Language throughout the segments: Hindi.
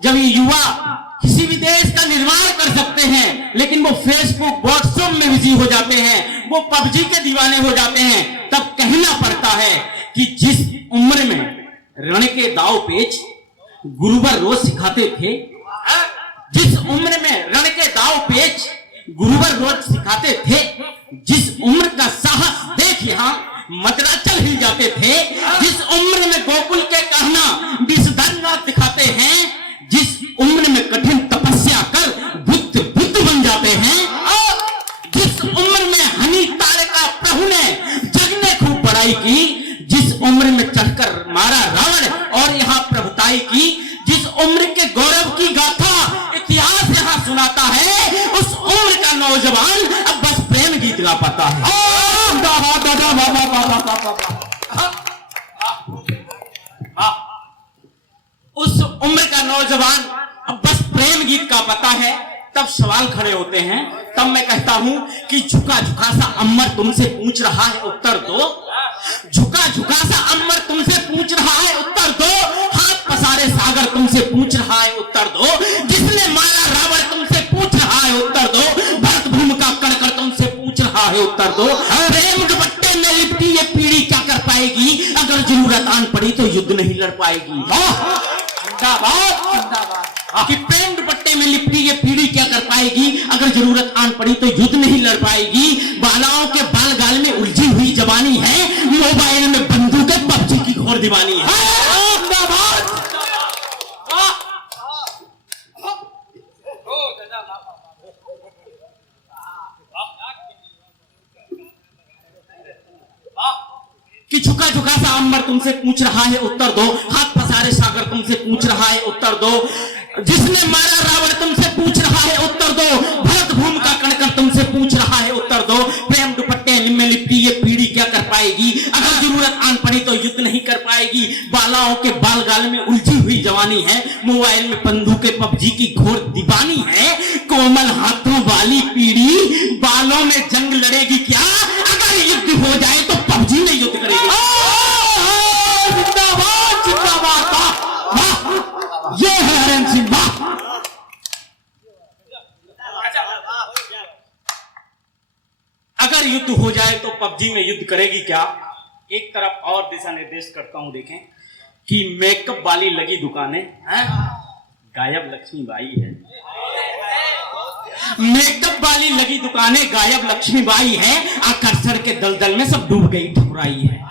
जब ये युवा किसी भी देश का निर्माण कर सकते हैं, लेकिन वो फेसबुक व्हाट्सएप में बिजी हो जाते हैं, वो पबजी के दीवाने हो जाते हैं, तब कहना पड़ता है कि जिस उम्र में रण के दाव पेच गुरुवर रोज सिखाते थे, जिस उम्र में रण के दाव पेच गुरुवर रोज सिखाते थे, जिस उम्र का साहस देख यहाँ मद्राचल हिल जाते थे, जिस उम्र में गोकुल के कहना विषधरनाथ दिखाते हैं, जिस उम्र में कठिन तपस्या कर बुद्ध बन जाते हैं, जिस उम्र में हनी तारका प्रभु ने जग ने खूब बड़ाई की, जिस उम्र में चढ़कर मारा रावण और यहाँ प्रभुताई की, जिस उम्र के गौरव की गाथा इतिहास यहाँ सुनाता है, उस उम्र का नौजवान अब बस प्रेम गीत गा पाता है। उस उम्र का नौजवान अब बस प्रेम गीत का पता है। तब सवाल खड़े होते हैं, तब मैं कहता हूं कि झुका झुका सा अमर तुमसे पूछ रहा है उत्तर दो, झुका झुका सा अमर तुमसे पूछ रहा है उत्तर दो, हाथ पसारे सागर तुमसे पूछ रहा है उत्तर दो, जिसने मारा रावण तुमसे पूछ रहा है उत्तर दो, भरत भूमि का कणकण तुमसे पूछ रहा है उत्तर दो, प्रेम दुपट्टे में लिपटी ये पीढ़ी क्या कर पाएगी, अगर जरूरत आन पड़ी तो युद्ध नहीं लड़ पाएगी। कि प्रेम दुपट्टे में लिपटी ये पीढ़ी क्या कर पाएगी, अगर जरूरत आन पड़ी तो युद्ध नहीं लड़ पाएगी। बालाओं के बाल गाल में उलझी हुई जवानी है, मोबाइल में बंदूकें पबजी की घोर दीवानी है। कि झुका झुका सा अंबर तुमसे पूछ रहा है उत्तर दो, हाथ पसारे सागर तुमसे पूछ रहा है उत्तर दो, जिसने मारा रावण तुमसे पूछ रहा है उत्तर दो, भरत भूमि का कणकण तुमसे पूछ रहा है उत्तर दो, प्रेम दुपट्टे में लिपटी ये पीढ़ी क्या कर पाएगी, अगर जरूरत आन पड़ी तो युद्ध नहीं कर पाएगी। बालाओं के बाल गाल में उलझी हुई जवानी है, मोबाइल में बंदूकें पबजी की घोर दीवानी है, कोमल हाथों वाली पीढ़ी बालों में जंग लड़ेगी क्या, अगर युद्ध हो जाए तो पबजी में युद्ध करेगी। जिंदाबाद जिंदाबाद, ये है हरण सिंह। अगर युद्ध हो जाए तो पबजी में युद्ध करेगी क्या। एक तरफ और दिशा निर्देश करता हूं, देखें कि मेकअप वाली लगी दुकानें गायब लक्ष्मीबाई है, मेकअप वाली लगी दुकानें गायब लक्ष्मीबाई है, आकर्षण के दलदल में सब डूब गई ठकुराई है।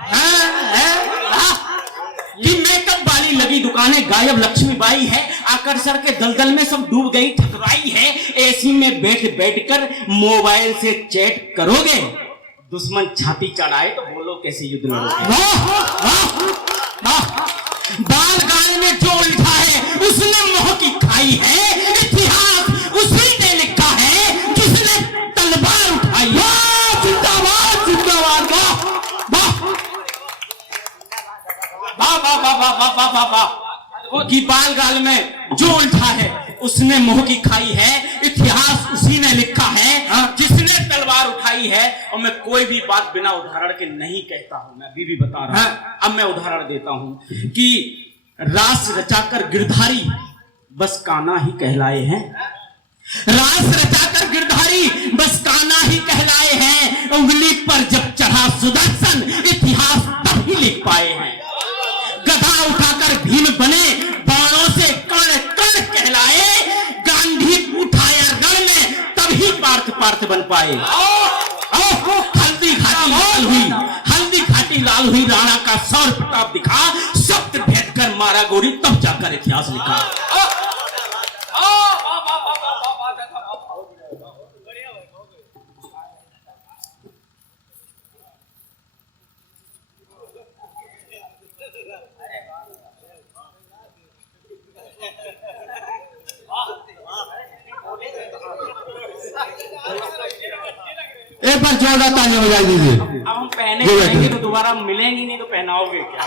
कि मेकअप वाली लगी दुकानें गायब लक्ष्मीबाई है, आकर्षण के दलदल में सब डूब गई ठकुराई है, एसी में बैठ बैठकर मोबाइल से चैट करोगे, दुश्मन छाती चढ़ाए तो बोलो कैसे युद्ध लड़ोगे। बाल गाल में जो उलझा है उसने मोह की खाई है, इतिहास उसी ने लिखा है जिसने तलवार उठाई है। जिंदाबाद जिंदाबाद, वाह वाह वाह वाह वाह वाह वाह वाह। कि बाल गाल में जो उलझा है उसने मोह की खाई है, इतिहास उसी ने लिखा है जिसने तलवार उठाई है। और मैं कोई भी बात बिना उदाहरण के नहीं कहता हूं, मैं अभी भी बता रहा हूं। अब मैं उदाहरण देता हूं कि रास रचाकर गिरधारी बस कान्हा ही कहलाए हैं, रास रचाकर गिरधारी बस कान्हा ही कहलाए हैं, उंगली पर जब चढ़ा सुदर्शन इतिहास तभी लिख पाए हैं, गधा उठाकर भीम बने बाणों से कण कण कहलाए, गांधी उठाया रण में तभी पार्थ बन पाए। हल्दी घाटी लाल हुई, हल्दी घाटी लाल हुई, राणा का सौर प्रताप दिखा, शब्द भेद कर मारा गोरी तब जाकर इतिहास लिखा। एक बार जोरदार तालियां बजा दीजिए। अब हम पहने जाएंगे तो दोबारा मिलेंगे नहीं, तो पहनाओगे क्या।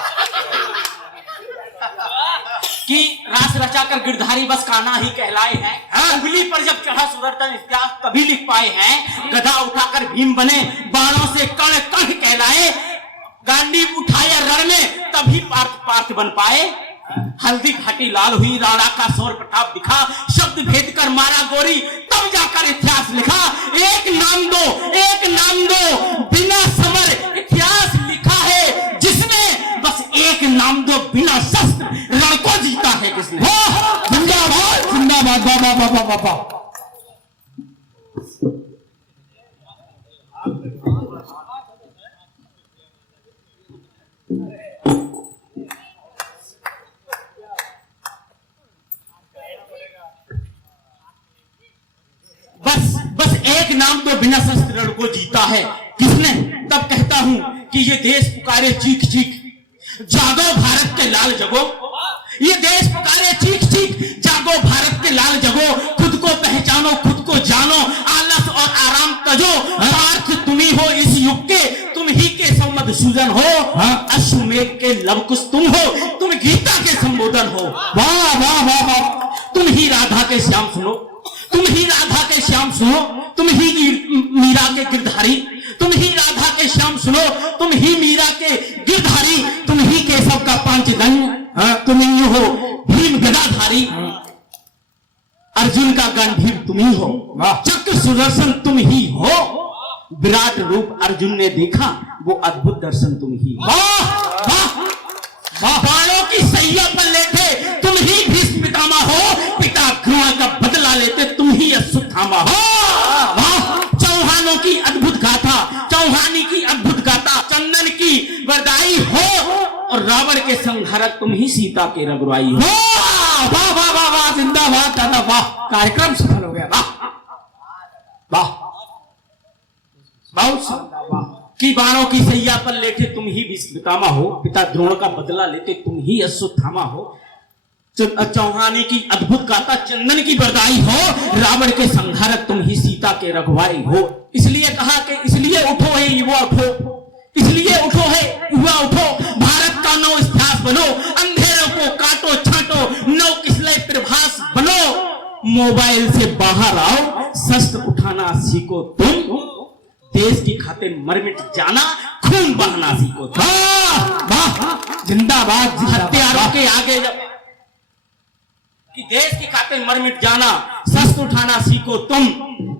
कि रास रचाकर गिरधारी बस कान्हा ही कहलाए हैं, उंगली पर जब चढ़ा सुदर्शन इतिहास तभी लिख पाए हैं, गधा उठाकर भीम बने बाणों से कण कण कहलाए, गांधी उठाया रण में तभी पार्थ बन पाए। हल्दी घाटी लाल हुई, राणा का सौर प्रताप दिखा, शब्द भेद कर मारा गोरी, तब जाकर इतिहास लिखा। एक नाम दो बिना समर इतिहास लिखा है जिसने, बस एक नाम दो बिना शस्त्र रण को जीता है किसने। जिंदाबाद जिंदाबाद, वाह वाह वाह वाह वाह। बस एक नाम तो बिना शस्त्र रण को जीता है किसने। तब कहता हूं कि ये देश पुकारे चीख चीख, जागो भारत के लाल जगो। ये देश पुकारे चीख चीख, जागो भारत के लाल जगो। खुद को पहचानो, खुद को जानो, आलस और आराम तजो। पार्थ तुम ही हो इस युग के, तुम ही के सौ मधुसूदन हो। अश्वमेघ के लवकुश तुम हो, तुम गीता के संबोधन हो। वाह वाह वाह वाह। तुम ही राधा के श्याम सुनो, तुम ही राधा के श्याम सुनो, तुम ही मीरा के गिरधारी। तुम ही राधा के श्याम सुनो, तुम ही मीरा के गिरधारी। तुम ही केशव का पांचजन्य, तुम ही हो भीम गदाधारी। अर्जुन का गंभीर तुम ही हो, चक्र सुदर्शन तुम ही हो। विराट रूप अर्जुन ने देखा, वो अद्भुत दर्शन तुम ही हो। बाणों की सैया पर लेटे तुम ही भीष्म पितामह हो। पिता द्रोण का बदला लेते तुम ही अश्वत्थामा हो। चौहानों की अद्भुत गाथा, चौहानी की अद्भुत गाथा, चंदन की वरदाई हो। और रावण के संहारक तुम ही सीता के रघुराई हो। वाह वाह वाह वाह, जिंदाबाद दादा, वाह। कार्यक्रम सफल हो गया, वाह वाह, बहुत सुंदर, वाह। कि बाणों की सैया पर लेटे तुम ही भीष्म पितामह हो। पिता द्रोण का बदला लेते तुम ही अश्वत्थामा हो। चौहानी की अद्भुत गाथा, चंदन की बरदाई हो। रावण के संहारक तुम ही सीता के रघुवाई हो। इसलिए कहा कि इसलिए उठो है युवा उठो, इसलिए उठो है युवा उठो। भारत का नव इतिहास बनो, अंधेरों को काटो छांटो, नव किसले प्रभास बनो। मोबाइल से बाहर आओ, शस्त्र उठाना सीखो तुम। देश की खातिर मर मिट जाना, खून बहाना सीखो तुम। वाह, जिंदाबाद। हत्यारों के आगे जब कि देश की खातिर मर मिट जाना, शस्त्र उठाना सीखो तुम।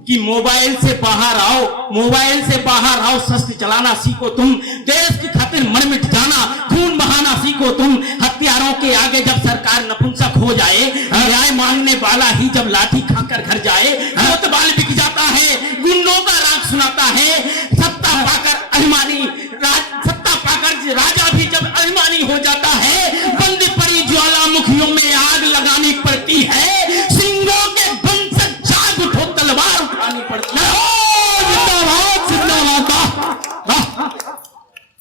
कि मोबाइल से बाहर आओ, मोबाइल से बाहर आओ, शस्त्र चलाना सीखो तुम। देश की खातिर मर मिट जाना, खून बहाना सीखो तुम। हत्यारों के आगे जब सरकार नपुंसक हो जाए, न्याय मांगने वाला ही जब लाठी खाकर घर जाए, कोतवाल बिक जाता है, गुंडों का राग सुनाता है।